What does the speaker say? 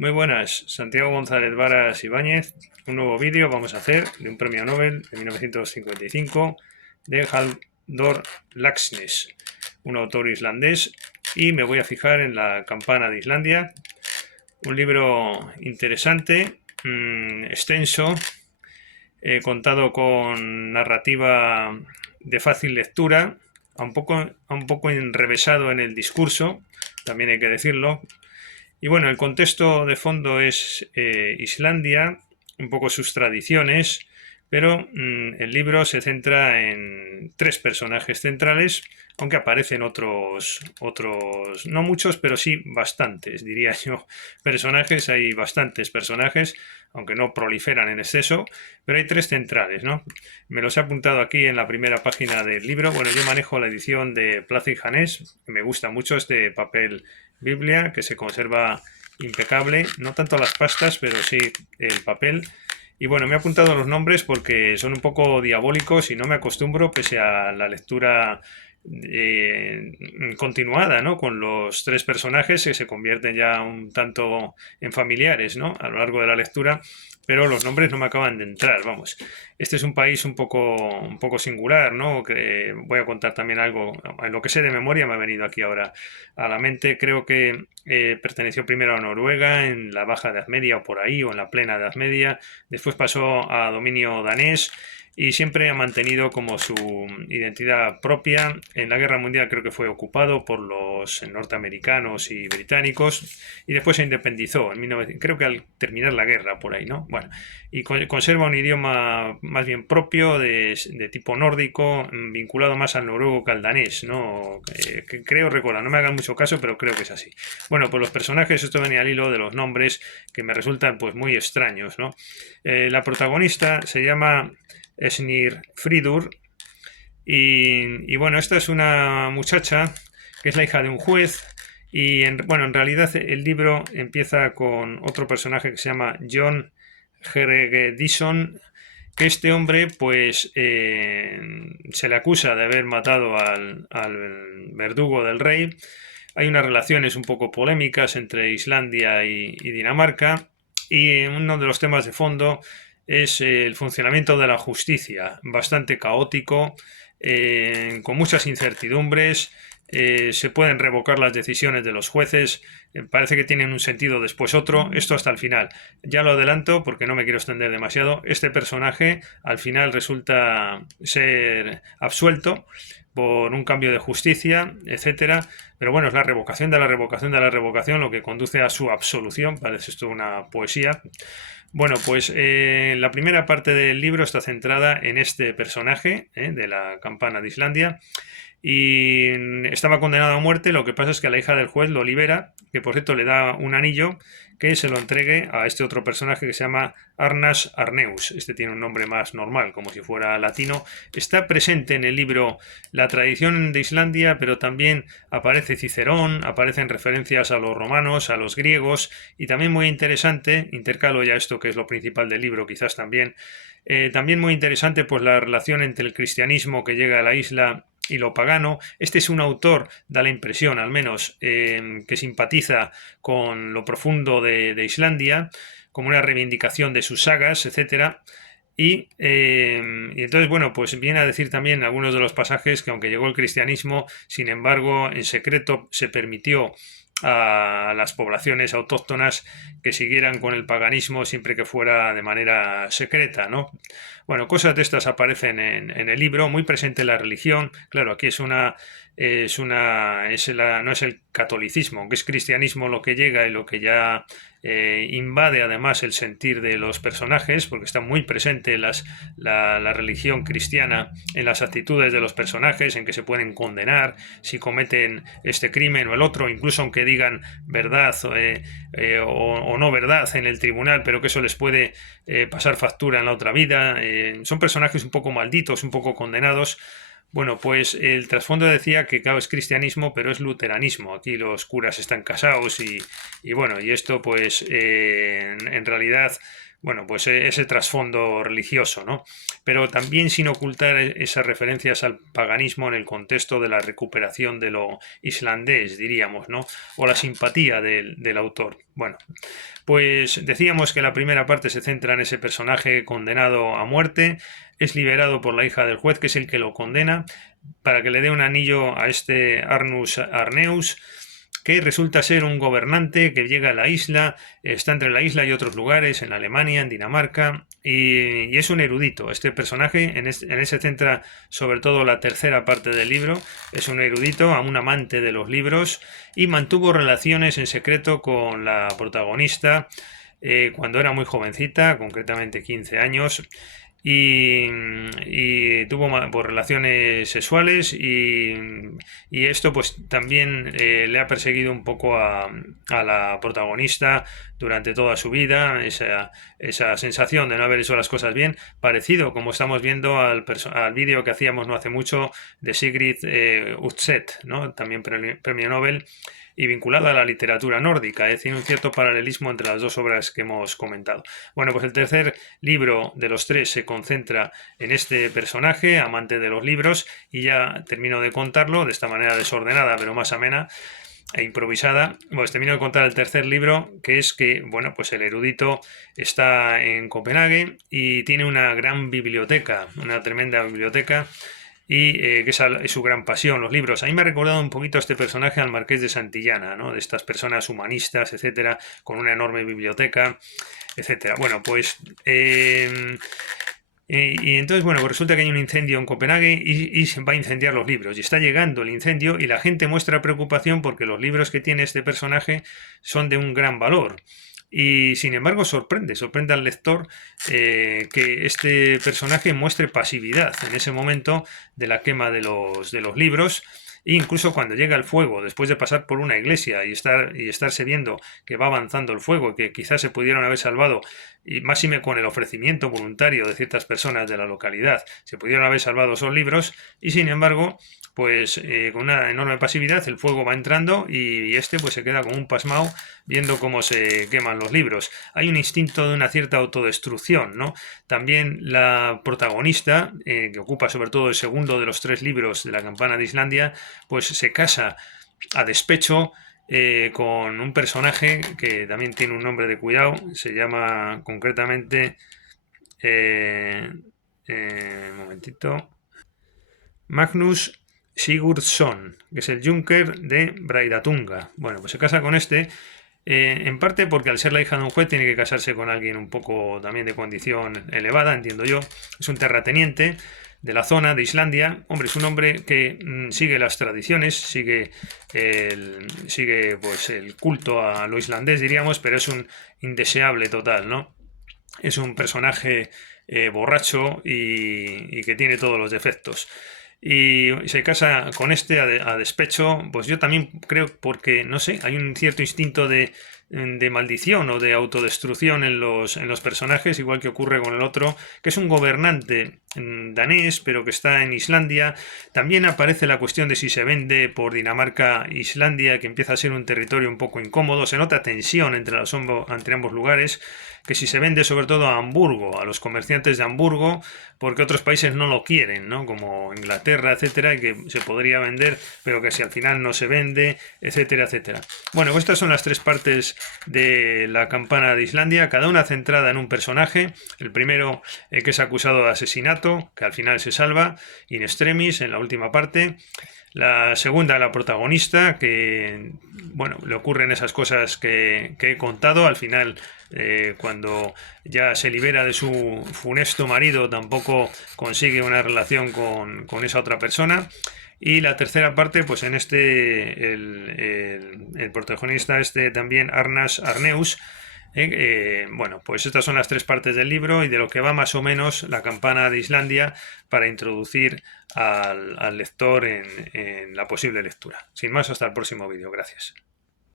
Muy buenas, Santiago González Varas Ibáñez. Un nuevo vídeo vamos a hacer de un premio Nobel de 1955 de Halldór Laxness, un autor islandés, y me voy a fijar en La campana de Islandia, un libro interesante, extenso, contado con narrativa de fácil lectura, a un poco enrevesado en el discurso, también hay que decirlo. Y bueno, el contexto de fondo es Islandia, un poco sus tradiciones, pero el libro se centra en tres personajes centrales, aunque aparecen otros, no muchos, pero sí bastantes, diría yo. Personajes, hay bastantes personajes, aunque no proliferan en exceso, pero hay tres centrales, ¿no? Me los he apuntado aquí en la primera página del libro. Bueno, yo manejo la edición de Plaza y Janés, me gusta mucho este papel Biblia, que se conserva impecable, no tanto las pastas, pero sí el papel. Y bueno, me he apuntado los nombres porque son un poco diabólicos y no me acostumbro, pese a la lectura continuada, ¿no? Con los tres personajes que se convierten ya un tanto en familiares, ¿no? A lo largo de la lectura, pero los nombres no me acaban de entrar, vamos. Este es un país un poco singular, ¿no? Que voy a contar también algo, en lo que sé de memoria me ha venido aquí ahora a la mente. Creo que perteneció primero a Noruega en la Baja Edad Media o por ahí, o en la plena Edad Media. Después pasó a dominio danés y siempre ha mantenido como su identidad propia. En la Guerra Mundial creo que fue ocupado por los norteamericanos y británicos y después se independizó, creo que al terminar la guerra por ahí, ¿no? Bueno, y conserva un idioma más bien propio de tipo nórdico, vinculado más al noruego que al danés, ¿no? Que creo recordar, no me hagan mucho caso, pero creo que es así. Bueno, pues los personajes, esto venía al hilo de los nombres que me resultan pues muy extraños, ¿no? La protagonista se llama Snir Fridur y bueno, esta es una muchacha que es la hija de un juez y bueno, en realidad el libro empieza con otro personaje que se llama John Hergedison, que este hombre pues se le acusa de haber matado al verdugo del rey. Hay unas relaciones un poco polémicas entre Islandia y Dinamarca y uno de los temas de fondo es el funcionamiento de la justicia, bastante caótico, con muchas incertidumbres. Se pueden revocar las decisiones de los jueces, parece que tienen un sentido después otro, esto hasta el final. Ya lo adelanto porque no me quiero extender demasiado. Este personaje al final resulta ser absuelto por un cambio de justicia, etcétera. Pero bueno, es la revocación de la revocación de la revocación lo que conduce a su absolución. Parece esto una poesía. Bueno, pues la primera parte del libro está centrada en este personaje de la campana de Islandia y estaba condenado a muerte. Lo que pasa es que la hija del juez lo libera, que por cierto le da un anillo que se lo entregue a este otro personaje que se llama Arnas Arneus. Este tiene un nombre más normal, como si fuera latino. Está presente en el libro la tradición de Islandia, pero también aparece Cicerón, aparecen referencias a los romanos, a los griegos, y también muy interesante, intercalo ya esto que es lo principal del libro, quizás también muy interesante pues la relación entre el cristianismo que llega a la isla y lo pagano. Este es un autor, da la impresión al menos, que simpatiza con lo profundo de Islandia, como una reivindicación de sus sagas, etcétera. Y entonces, bueno, pues viene a decir también en algunos de los pasajes que aunque llegó el cristianismo, sin embargo, en secreto se permitió a las poblaciones autóctonas que siguieran con el paganismo siempre que fuera de manera secreta, ¿no? Bueno, cosas de estas aparecen en el libro, muy presente la religión. Claro, aquí no es el catolicismo, aunque es cristianismo lo que llega y lo que ya invade además el sentir de los personajes, porque está muy presente la religión cristiana en las actitudes de los personajes, en que se pueden condenar si cometen este crimen o el otro, incluso aunque digan verdad o no verdad en el tribunal, pero que eso les puede pasar factura en la otra vida. Son personajes un poco malditos, un poco condenados. Bueno, pues el trasfondo decía que, claro, es cristianismo, pero es luteranismo. Aquí los curas están casados y bueno, y esto pues en realidad bueno, pues ese trasfondo religioso, ¿no? Pero también sin ocultar esas referencias al paganismo en el contexto de la recuperación de lo islandés, diríamos, ¿no? O la simpatía del autor. Bueno, pues decíamos que la primera parte se centra en ese personaje condenado a muerte, es liberado por la hija del juez, que es el que lo condena, para que le dé un anillo a este Arnus Arneus, que resulta ser un gobernante que llega a la isla, está entre la isla y otros lugares, en Alemania, en Dinamarca, y es un erudito. Este personaje, en ese centra sobre todo la tercera parte del libro, es un erudito, un amante de los libros, y mantuvo relaciones en secreto con la protagonista cuando era muy jovencita, concretamente 15 años, y tuvo pues, relaciones sexuales y esto pues también le ha perseguido un poco a la protagonista durante toda su vida, esa sensación de no haber hecho las cosas bien, parecido como estamos viendo al vídeo que hacíamos no hace mucho de Sigrid Undset, ¿no? También premio Nobel, y vinculada a la literatura nórdica, es decir, un cierto paralelismo entre las dos obras que hemos comentado. Bueno, pues el tercer libro de los tres se concentra en este personaje, amante de los libros, y ya termino de contarlo de esta manera desordenada, pero más amena e improvisada. Pues termino de contar el tercer libro, que es que, bueno, pues el erudito está en Copenhague y tiene una gran biblioteca, una tremenda biblioteca, y que es su gran pasión, los libros. A mí me ha recordado un poquito a este personaje al Marqués de Santillana, ¿no? De estas personas humanistas, etcétera, con una enorme biblioteca, etcétera. Bueno, pues y entonces, bueno, pues resulta que hay un incendio en Copenhague y se va a incendiar los libros. Y está llegando el incendio y la gente muestra preocupación porque los libros que tiene este personaje son de un gran valor. Y sin embargo sorprende al lector que este personaje muestre pasividad en ese momento de la quema de los libros. E incluso cuando llega el fuego, después de pasar por una iglesia y estarse viendo que va avanzando el fuego y que quizás se pudieron haber salvado, y máxime con el ofrecimiento voluntario de ciertas personas de la localidad, se pudieron haber salvado esos libros, y sin embargo, pues con una enorme pasividad el fuego va entrando y este pues se queda como un pasmao viendo cómo se queman los libros. Hay un instinto de una cierta autodestrucción, ¿no? También la protagonista, que ocupa sobre todo el segundo de los tres libros de la Campana de Islandia, pues se casa a despecho con un personaje que también tiene un nombre de cuidado, se llama concretamente, un momentito, Magnus Sigurdsson, que es el Junker de Braidatunga. Bueno, pues se casa con este, en parte porque al ser la hija de un juez tiene que casarse con alguien un poco también de condición elevada, entiendo yo. Es un terrateniente de la zona de Islandia. Hombre, es un hombre que sigue las tradiciones, sigue pues el culto a lo islandés, diríamos, pero es un indeseable total, ¿no? Es un personaje borracho y que tiene todos los defectos. Y se casa con este a despecho, pues yo también creo porque, no sé, hay un cierto instinto de maldición o de autodestrucción en los personajes, igual que ocurre con el otro, que es un gobernante danés, pero que está en Islandia. También aparece la cuestión de si se vende por Dinamarca Islandia, que empieza a ser un territorio un poco incómodo. Se nota tensión entre ambos lugares, que si se vende sobre todo a Hamburgo, a los comerciantes de Hamburgo, porque otros países no lo quieren, ¿no? Como Inglaterra, etcétera, y que se podría vender, pero que si al final no se vende, etcétera, etcétera. Bueno, pues estas son las tres partes de la Campana de Islandia, cada una centrada en un personaje. El primero, que es acusado de asesinato, que al final se salva, in extremis, en la última parte. La segunda, la protagonista, que, bueno, le ocurren esas cosas que he contado. Al final, cuando ya se libera de su funesto marido, tampoco consigue una relación con esa otra persona. Y la tercera parte, pues en el protagonista también, Arnas Arneus. Bueno, pues estas son las tres partes del libro y de lo que va más o menos la Campana de Islandia para introducir al lector en la posible lectura. Sin más, hasta el próximo vídeo. Gracias.